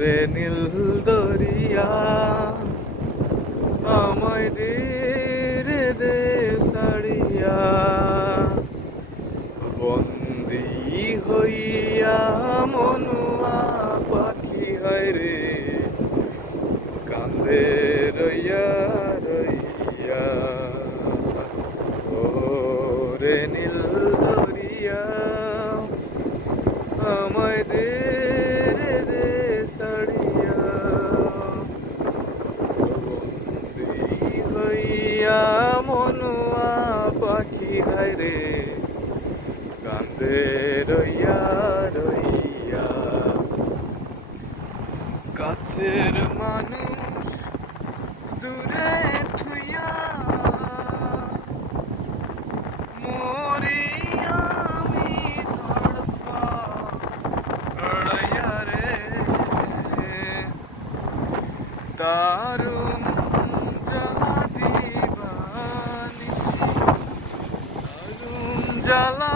রে নীল দরিয়া আমায় দে রে দে সাড়িয়া বন্দি হইয়া মনুয়া পাখি হয় রে কান্দে রইয়া রইয়া ও রে নীল দরিয়া আমায় দে রে দে সাড়িয়া বন্দি হইয়া মনুয়া পাখি হয় রে কান্দে রইয়া রইয়া কাছের মানুষ দূরে থুইয়া মরি আমি ধড়ফড়াইয়া রে দারুণ জ্বালা দিবানিশি দারুণ জ্বালা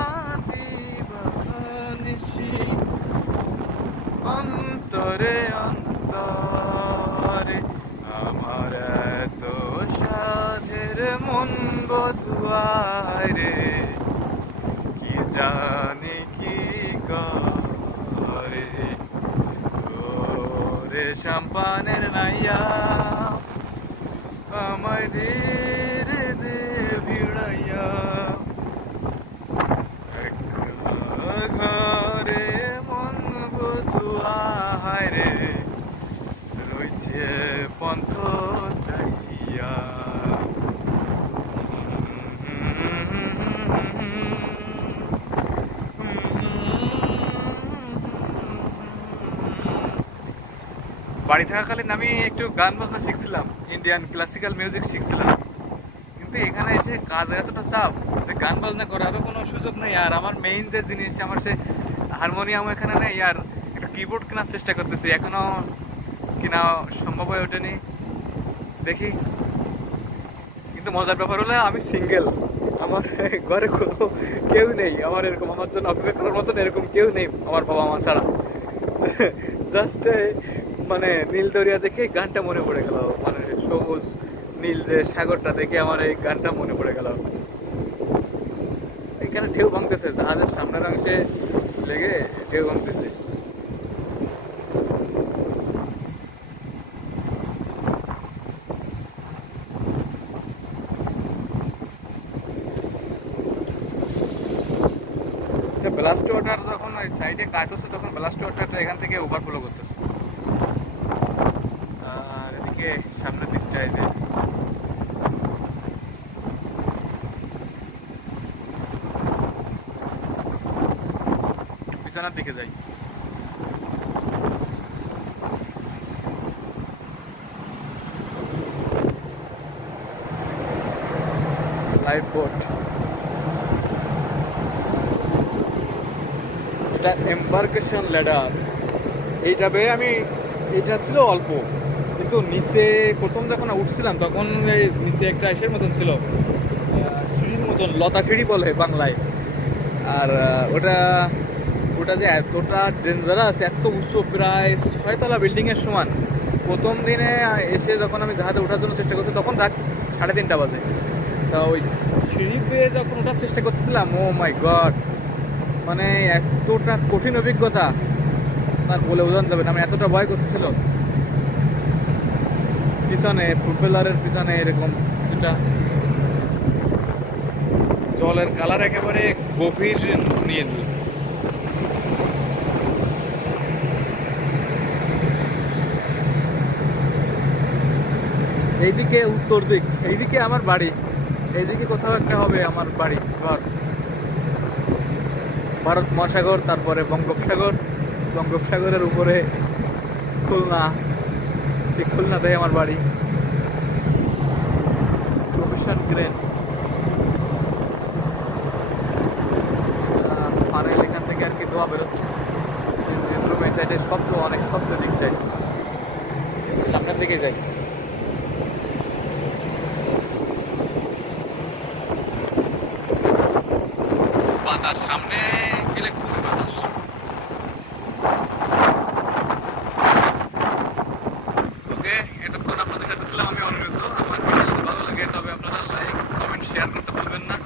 দিবানিশি অন্তরে অন্তরে আমার এত সাধের মন বধুয়ায় রে কি জানি কি করে ওরে সম্পানের নাইয়া আমায় দে রে দে ভিড়াইয়া ঘরে মন বধুয়ায় রে রইছে পন্থ চাইয়া বাড়ি থাকাকালীন আমি একটু গান বাজনা শিখছিলাম, ইন্ডিয়ান ক্লাসিক্যাল মিউজিক শিখছিলাম, কিন্তু এখানে এসে কাজের এতটা চাপ যে গান বাজনা করারও কোনো সুযোগ নেই। আর আমার মেইন যে জিনিস, আমার সে হারমোনিয়াম এখানে নেই, আর একটু কিবোর্ড কেনার চেষ্টা করতেছি, এখনো কিনা সম্ভব হয়ে ওঠেনি, দেখি। কিন্তু মজার ব্যাপার হলো আমি সিঙ্গেল, আমার ঘরে কোনো কেউ নেই, আমার এরকম আমার জন্য অপেক্ষা করার মতন এরকম কেউ নেই আমার বাবা মা ছাড়া। জাস্ট মানে নীল দরিয়া দেখে গানটা মনে পড়ে গেল, মানে সবুজ নীল যে সাগরটা দেখে আমার এই গানটা মনে পড়ে গেল। এখানে ঢেউ ভাঙতেছে, জাহাজের সামনের অংশে লেগে ঢেউ ভাঙতেছে। ব্লাস্ট ওয়াটার যখন ওই সাইডে কাজ হচ্ছে তখন ব্লাস্ট ওয়াটারটা এখান থেকে ওভারফ্লো করতেছে। আর এদিকে সামনের দিকটায় যে পিছনের দিকে যাই, লাইফ বোট, এটা এম্বার্কেশন ল্যাডার। এইটা বেয়ে আমি, এটা ছিল অল্প, কিন্তু নিচে প্রথম যখন উঠছিলাম তখন নিচে একটা ইসের মতন ছিল, সিঁড়ির মতন, লতা সিঁড়ি বলে বাংলায়। আর ওটা যে এতটা ডেঞ্জারাস, এত উঁচু, প্রায় 6 তলা বিল্ডিংয়ের সমান। প্রথম দিনে এসে যখন আমি জাহাজে ওঠার জন্য চেষ্টা করছি তখন রাত 3:30 বাজে, তা ওই সিঁড়ি পেয়ে যখন ওঠার চেষ্টা করতেছিলাম, ও মাই গড, মানে এতটা কঠিন অভিজ্ঞতা তার বলে বোঝানো যাবে না, আমি এতটা ভয় করতেছিল। পিছনে প্রোপেলারের পিছনে এরকম কিছুটা জলের কালার একেবারে গভীর নীল। এইদিকে উত্তর দিক, এইদিকে আমার বাড়ি, এইদিকে কোথাও একটা হবে আমার বাড়ি ঘর। ভারত মহাসাগর, তারপরে বঙ্গোপসাগর, বঙ্গোপসাগরের উপরে খুলনা, ঠিক খুলনাতেই আমার বাড়ি। প্রফেশন গ্রেন পারেল, এখান থেকে আর কি ধোয়া বেরোচ্ছে। এই সাইডে শব্দ, অনেক শব্দ দিক যায়, সামনের দিকে যাই। বাতাস সামনে গেলে খুবই বাতাস। ভুলবেন না।